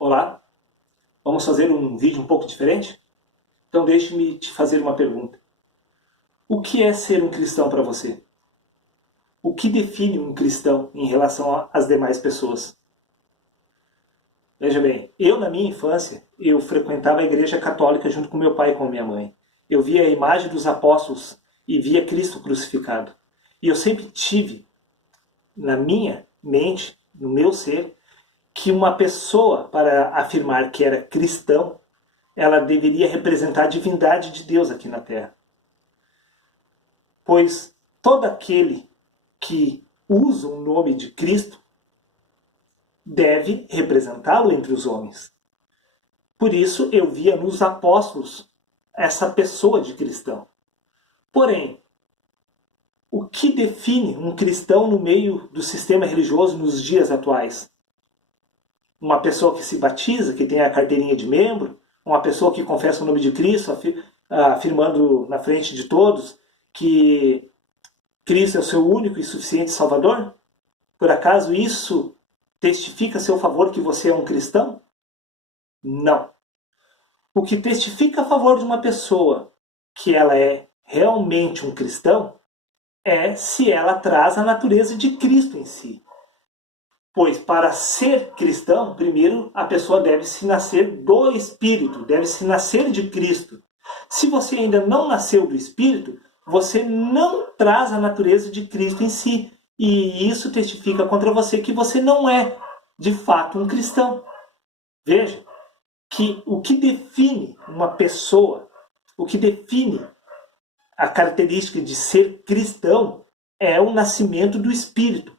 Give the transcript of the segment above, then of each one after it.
Olá, vamos fazer um vídeo um pouco diferente? Então deixe-me te fazer uma pergunta. O que é ser um cristão para você? O que define um cristão em relação às demais pessoas? Veja bem, eu na minha infância, eu frequentava a igreja católica junto com meu pai e com minha mãe. Eu via a imagem dos apóstolos e via Cristo crucificado. E eu sempre tive na minha mente, no meu ser, que uma pessoa, para afirmar que era cristão, ela deveria representar a divindade de Deus aqui na Terra. Pois todo aquele que usa o nome de Cristo deve representá-lo entre os homens. Por isso eu via nos apóstolos essa pessoa de cristão. Porém, o que define um cristão no meio do sistema religioso nos dias atuais? Uma pessoa que se batiza, que tem a carteirinha de membro, uma pessoa que confessa o nome de Cristo, afirmando na frente de todos que Cristo é o seu único e suficiente Salvador? Por acaso isso testifica a seu favor que você é um cristão? Não. O que testifica a favor de uma pessoa que ela é realmente um cristão é se ela traz a natureza de Cristo em si. Pois para ser cristão, primeiro a pessoa deve se nascer do Espírito, deve se nascer de Cristo. Se você ainda não nasceu do Espírito, você não traz a natureza de Cristo em si. E isso testifica contra você que você não é, de fato, um cristão. Veja que o que define uma pessoa, o que define a característica de ser cristão é o nascimento do Espírito.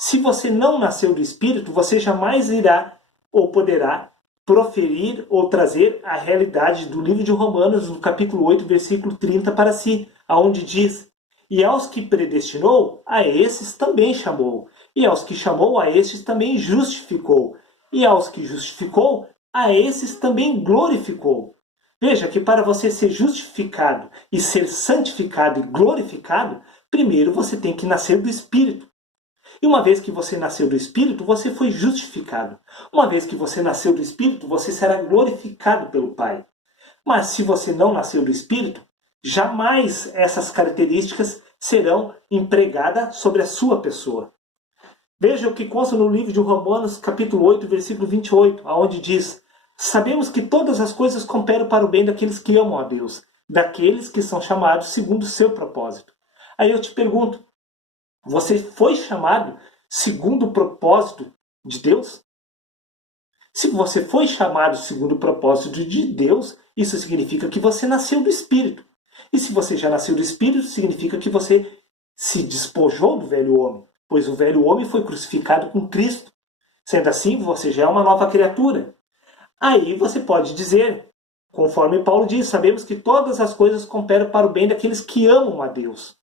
Se você não nasceu do Espírito, você jamais irá ou poderá proferir ou trazer a realidade do livro de Romanos, no capítulo 8, versículo 30 para si, aonde diz: e aos que predestinou, a esses também chamou. E aos que chamou, a esses também justificou. E aos que justificou, a esses também glorificou. Veja que para você ser justificado e ser santificado e glorificado, primeiro você tem que nascer do Espírito. E uma vez que você nasceu do Espírito, você foi justificado. Uma vez que você nasceu do Espírito, você será glorificado pelo Pai. Mas se você não nasceu do Espírito, jamais essas características serão empregadas sobre a sua pessoa. Veja o que consta no livro de Romanos, capítulo 8, versículo 28, onde diz: sabemos que todas as coisas cooperam para o bem daqueles que amam a Deus, daqueles que são chamados segundo o seu propósito. Aí eu te pergunto, você foi chamado segundo o propósito de Deus? Se você foi chamado segundo o propósito de Deus, isso significa que você nasceu do Espírito. E se você já nasceu do Espírito, significa que você se despojou do velho homem, pois o velho homem foi crucificado com Cristo. Sendo assim, você já é uma nova criatura. Aí você pode dizer, conforme Paulo diz, sabemos que todas as coisas cooperam para o bem daqueles que amam a Deus.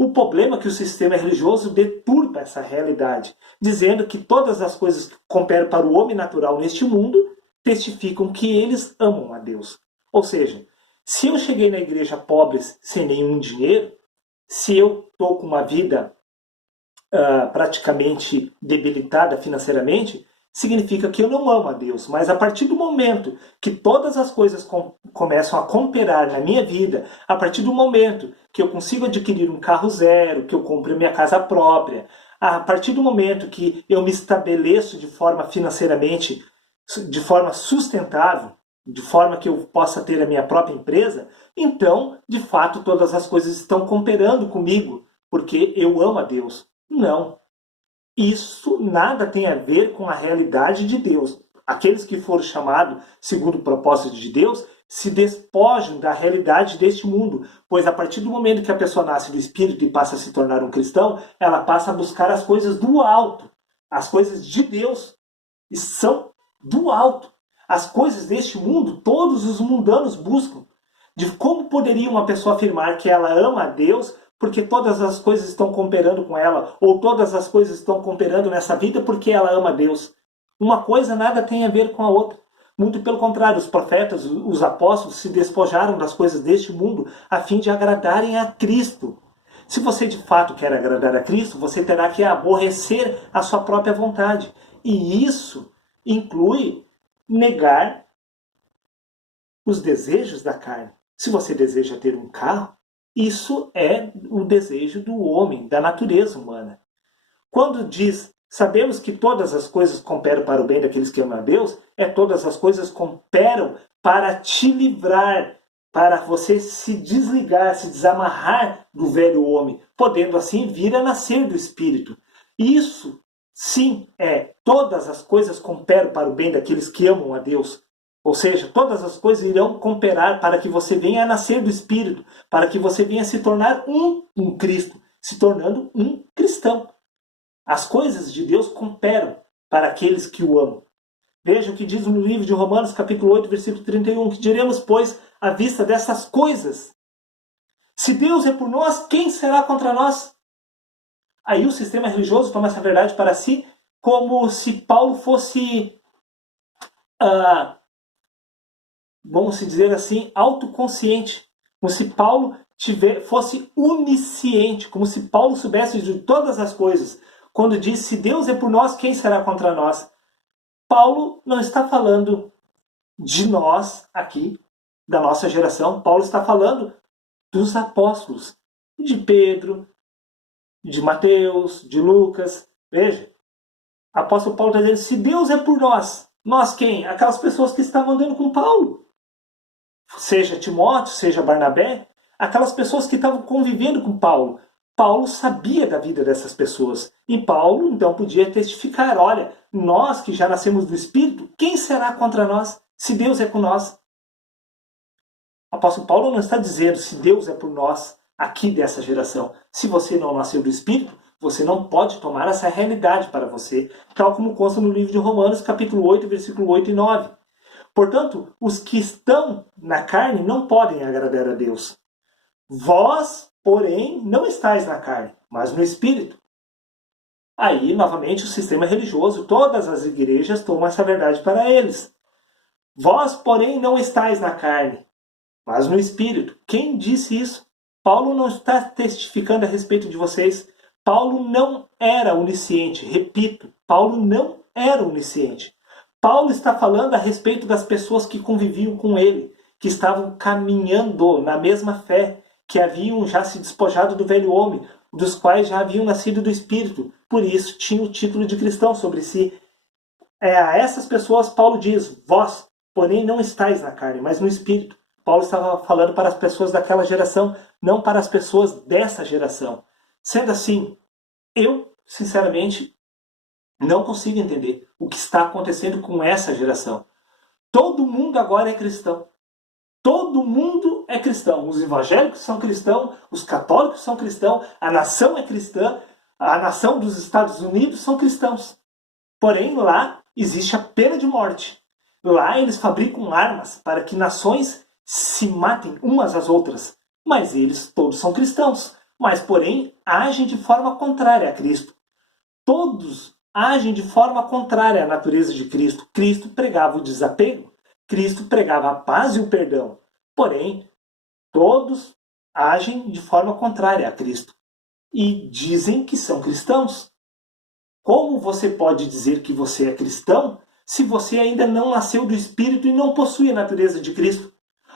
O problema é que o sistema religioso deturpa essa realidade, dizendo que todas as coisas que cooperam para o homem natural neste mundo testificam que eles amam a Deus. Ou seja, se eu cheguei na igreja pobre sem nenhum dinheiro, se eu estou com uma vida praticamente debilitada financeiramente, significa que eu não amo a Deus. Mas a partir do momento que todas as coisas começam a cooperar na minha vida, a partir do momento que eu consigo adquirir um carro zero, que eu compre minha casa própria, a partir do momento que eu me estabeleço de forma financeiramente, de forma sustentável, de forma que eu possa ter a minha própria empresa, então, de fato, todas as coisas estão cooperando comigo, porque eu amo a Deus. Não. Isso nada tem a ver com a realidade de Deus. Aqueles que foram chamados segundo o propósito de Deus se despojam da realidade deste mundo, pois a partir do momento que a pessoa nasce do Espírito e passa a se tornar um cristão, ela passa a buscar as coisas do alto. As coisas de Deus e são do alto. As coisas deste mundo, todos os mundanos buscam. De como poderia uma pessoa afirmar que ela ama a Deus porque todas as coisas estão cooperando com ela, ou todas as coisas estão cooperando nessa vida porque ela ama a Deus? Uma coisa nada tem a ver com a outra. Muito pelo contrário, os profetas, os apóstolos se despojaram das coisas deste mundo a fim de agradarem a Cristo. Se você de fato quer agradar a Cristo, você terá que aborrecer a sua própria vontade. E isso inclui negar os desejos da carne. Se você deseja ter um carro, isso é o desejo do homem, da natureza humana. Quando diz, sabemos que todas as coisas cooperam para o bem daqueles que amam a Deus, todas as coisas cooperam para te livrar, para você se desligar, se desamarrar do velho homem, podendo assim vir a nascer do Espírito. Isso, sim, todas as coisas cooperam para o bem daqueles que amam a Deus. Ou seja, todas as coisas irão cooperar para que você venha a nascer do Espírito, para que você venha a se tornar um em Cristo, se tornando um cristão. As coisas de Deus cooperam para aqueles que o amam. Veja o que diz no livro de Romanos, capítulo 8, versículo 31, que diremos, pois, à vista dessas coisas. Se Deus é por nós, quem será contra nós? Aí o sistema religioso toma essa verdade para si, como se Paulo fosse, vamos dizer assim, autoconsciente. Como se Paulo fosse onisciente, como se Paulo soubesse de todas as coisas. Quando diz, se Deus é por nós, quem será contra nós? Paulo não está falando de nós aqui, da nossa geração. Paulo está falando dos apóstolos, de Pedro, de Mateus, de Lucas. Veja, o apóstolo Paulo está dizendo, se Deus é por nós, nós quem? Aquelas pessoas que estavam andando com Paulo. Seja Timóteo, seja Barnabé, aquelas pessoas que estavam convivendo com Paulo. Paulo sabia da vida dessas pessoas. E Paulo, então, podia testificar, olha, nós que já nascemos do Espírito, quem será contra nós, se Deus é por nós? O apóstolo Paulo não está dizendo se Deus é por nós, aqui dessa geração. Se você não nasceu do Espírito, você não pode tomar essa realidade para você, tal como consta no livro de Romanos, capítulo 8, versículo 8 e 9. Portanto, os que estão na carne não podem agradar a Deus. Vós, porém, não estáis na carne, mas no Espírito. Aí, novamente, o sistema religioso, todas as igrejas tomam essa verdade para eles. Vós, porém, não estáis na carne, mas no Espírito. Quem disse isso? Paulo não está testificando a respeito de vocês. Paulo não era onisciente. Repito, Paulo não era onisciente. Paulo está falando a respeito das pessoas que conviviam com ele, que estavam caminhando na mesma fé, que haviam já se despojado do velho homem, dos quais já haviam nascido do Espírito. Por isso, tinham o título de cristão sobre si. A essas pessoas, Paulo diz, vós, porém, não estáis na carne, mas no Espírito. Paulo estava falando para as pessoas daquela geração, não para as pessoas dessa geração. Sendo assim, eu, sinceramente, não consigo entender o que está acontecendo com essa geração. Todo mundo agora é cristão. Todo mundo é cristão. Os evangélicos são cristãos, os católicos são cristãos, a nação é cristã, a nação dos Estados Unidos são cristãos. Porém, lá existe a pena de morte. Lá eles fabricam armas para que nações se matem umas às outras. Mas eles todos são cristãos. Mas, porém, agem de forma contrária a Cristo. Todos agem de forma contrária à natureza de Cristo. Cristo pregava o desapego. Cristo pregava a paz e o perdão. Porém, todos agem de forma contrária a Cristo. E dizem que são cristãos. Como você pode dizer que você é cristão se você ainda não nasceu do Espírito e não possui a natureza de Cristo?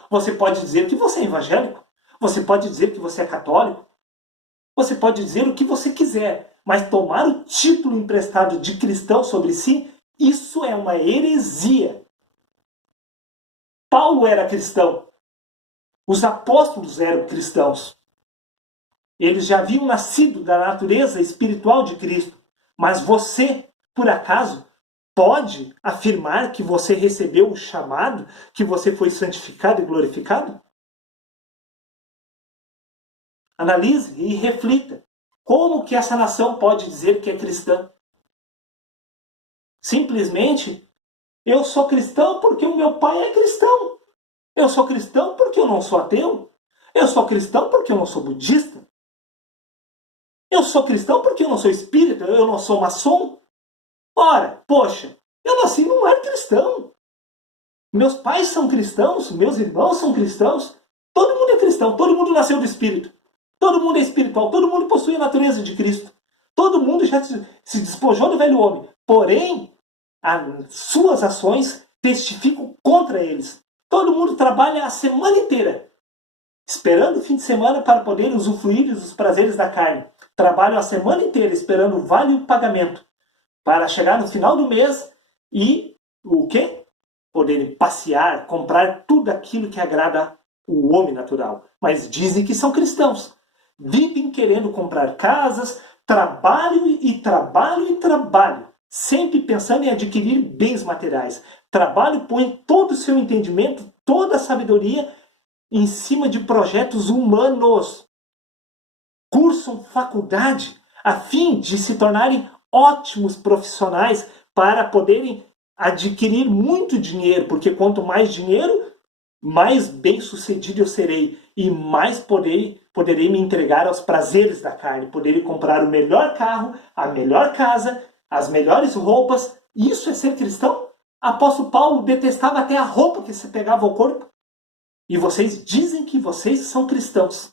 Você pode dizer que você é evangélico. Você pode dizer que você é católico. Você pode dizer o que você quiser. Mas tomar o título emprestado de cristão sobre si, isso é uma heresia. Paulo era cristão. Os apóstolos eram cristãos. Eles já haviam nascido da natureza espiritual de Cristo. Mas você, por acaso, pode afirmar que você recebeu o chamado, que você foi santificado e glorificado? Analise e reflita. Como que essa nação pode dizer que é cristã? Simplesmente, eu sou cristão porque o meu pai é cristão. Eu sou cristão porque eu não sou ateu. Eu sou cristão porque eu não sou budista. Eu sou cristão porque eu não sou espírita, eu não sou maçom. Ora, poxa, eu nasci num lar cristão. Meus pais são cristãos, meus irmãos são cristãos. Todo mundo é cristão, todo mundo nasceu do Espírito. Todo mundo é espiritual, todo mundo possui a natureza de Cristo. Todo mundo já se despojou do velho homem. Porém, as suas ações testifico contra eles. Todo mundo trabalha a semana inteira, esperando o fim de semana para poder usufruir dos prazeres da carne. Trabalham a semana inteira esperando o vale e o pagamento, para chegar no final do mês e o quê? Poderem passear, comprar tudo aquilo que agrada o homem natural. Mas dizem que são cristãos. Vivem querendo comprar casas, trabalho e trabalho e trabalho, sempre pensando em adquirir bens materiais. Trabalho põe todo o seu entendimento, toda a sabedoria em cima de projetos humanos. Cursam faculdade a fim de se tornarem ótimos profissionais para poderem adquirir muito dinheiro, porque quanto mais dinheiro, mais bem-sucedido eu serei e mais poderei me entregar aos prazeres da carne, poderei comprar o melhor carro, a melhor casa, as melhores roupas. Isso é ser cristão? Apóstolo Paulo detestava até a roupa que se pegava ao corpo. E vocês dizem que vocês são cristãos,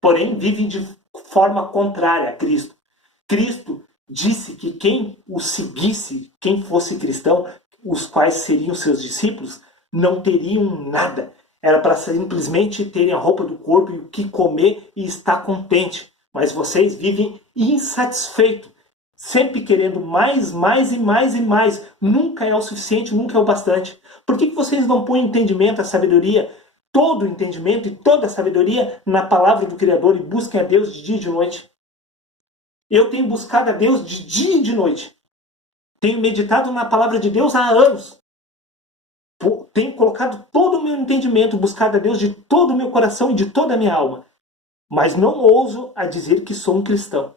porém vivem de forma contrária a Cristo. Cristo disse que quem o seguisse, quem fosse cristão, os quais seriam seus discípulos, não teriam nada. Era para simplesmente terem a roupa do corpo e o que comer e estar contente. Mas vocês vivem insatisfeitos, sempre querendo mais, mais e mais e mais. Nunca é o suficiente, nunca é o bastante. Por que vocês não põem entendimento, a sabedoria, todo o entendimento e toda a sabedoria na palavra do Criador e busquem a Deus de dia e de noite? Eu tenho buscado a Deus de dia e de noite. Tenho meditado na palavra de Deus há anos. Tenho colocado todo o meu entendimento, buscado a Deus de todo o meu coração e de toda a minha alma. Mas não ouso a dizer que sou um cristão.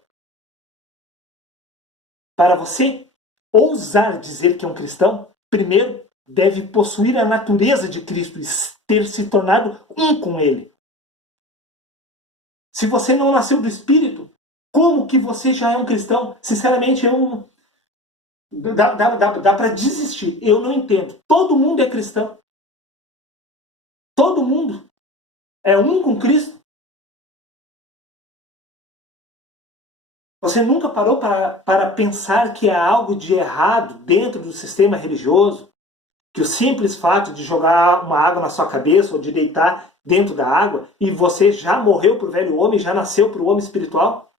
Para você ousar dizer que é um cristão, primeiro deve possuir a natureza de Cristo e ter se tornado um com Ele. Se você não nasceu do Espírito, como que você já é um cristão? Sinceramente, dá para desistir. Eu não entendo. Todo mundo é cristão. Todo mundo é um com Cristo. Você nunca parou para pensar que há algo de errado dentro do sistema religioso? Que o simples fato de jogar uma água na sua cabeça ou de deitar dentro da água e você já morreu para o velho homem, já nasceu para o homem espiritual?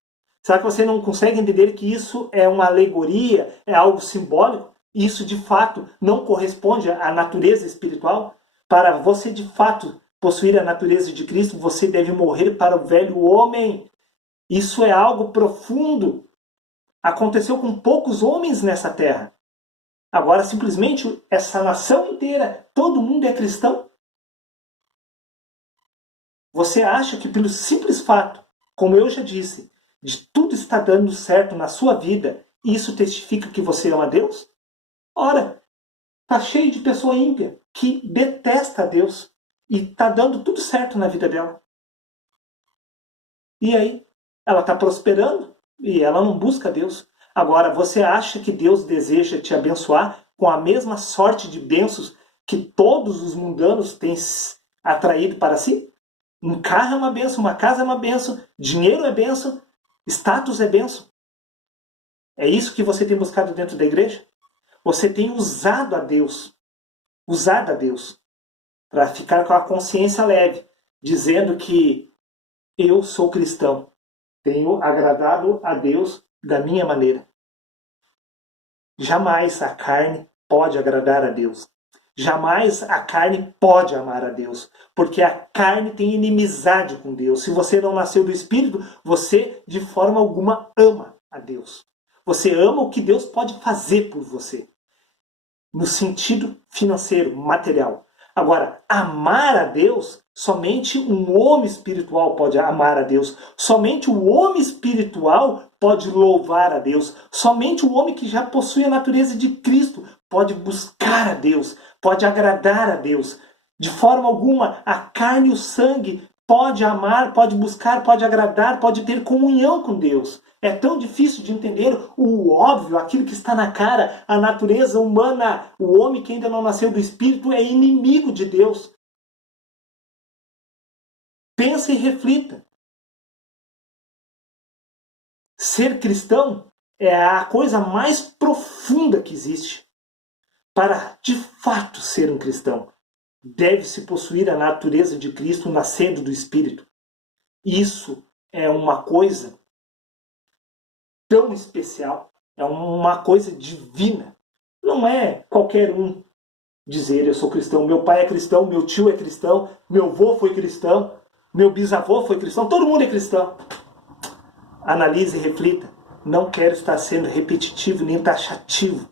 Será que você não consegue entender que isso é uma alegoria, é algo simbólico? Isso de fato não corresponde à natureza espiritual? Para você de fato possuir a natureza de Cristo, você deve morrer para o velho homem. Isso é algo profundo. Aconteceu com poucos homens nessa terra. Agora, simplesmente, essa nação inteira, todo mundo é cristão? Você acha que pelo simples fato, como eu já disse, de tudo estar dando certo na sua vida, isso testifica que você ama Deus? Ora, está cheio de pessoa ímpia que detesta a Deus e está dando tudo certo na vida dela. E aí? Ela está prosperando e ela não busca Deus. Agora, você acha que Deus deseja te abençoar com a mesma sorte de bênçãos que todos os mundanos têm atraído para si? Um carro é uma bênção, uma casa é uma bênção, dinheiro é bênção, status é bênção. É isso que você tem buscado dentro da igreja? Você tem usado a Deus para ficar com a consciência leve, dizendo que eu sou cristão. Tenho agradado a Deus da minha maneira. Jamais a carne pode agradar a Deus. Jamais a carne pode amar a Deus. Porque a carne tem inimizade com Deus. Se você não nasceu do Espírito, você de forma alguma ama a Deus. Você ama o que Deus pode fazer por você. No sentido financeiro, material. Agora, amar a Deus, somente um homem espiritual pode amar a Deus. Somente o homem espiritual pode louvar a Deus. Somente o homem que já possui a natureza de Cristo pode buscar a Deus, pode agradar a Deus. De forma alguma, a carne e o sangue pode amar, pode buscar, pode agradar, pode ter comunhão com Deus. É tão difícil de entender o óbvio, aquilo que está na cara, a natureza humana. O homem que ainda não nasceu do Espírito é inimigo de Deus. Pensa e reflita. Ser cristão é a coisa mais profunda que existe. Para de fato ser um cristão, deve-se possuir a natureza de Cristo nascendo do Espírito. Isso é uma coisa tão especial, é uma coisa divina. Não é qualquer um dizer eu sou cristão, meu pai é cristão, meu tio é cristão, meu avô foi cristão, meu bisavô foi cristão, todo mundo é cristão. Analise e reflita. Não quero estar sendo repetitivo nem taxativo,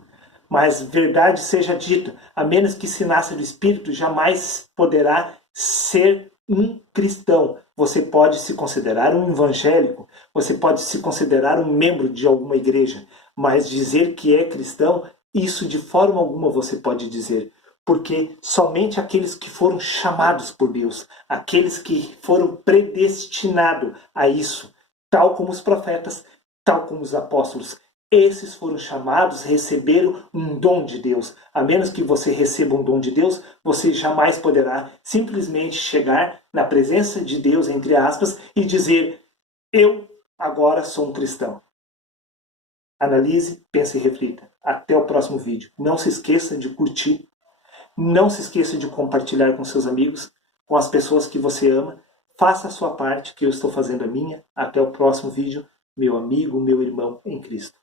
mas verdade seja dita, a menos que se nasça do Espírito, jamais poderá ser um cristão. Você pode se considerar um evangélico, você pode se considerar um membro de alguma igreja, mas dizer que é cristão, isso de forma alguma você pode dizer. Porque somente aqueles que foram chamados por Deus, aqueles que foram predestinados a isso, tal como os profetas, tal como os apóstolos, esses foram chamados, receberam um dom de Deus. A menos que você receba um dom de Deus, você jamais poderá simplesmente chegar na presença de Deus, entre aspas, e dizer, eu agora sou um cristão. Analise, pense e reflita. Até o próximo vídeo. Não se esqueça de curtir. Não se esqueça de compartilhar com seus amigos, com as pessoas que você ama. Faça a sua parte, que eu estou fazendo a minha. Até o próximo vídeo, meu amigo, meu irmão em Cristo.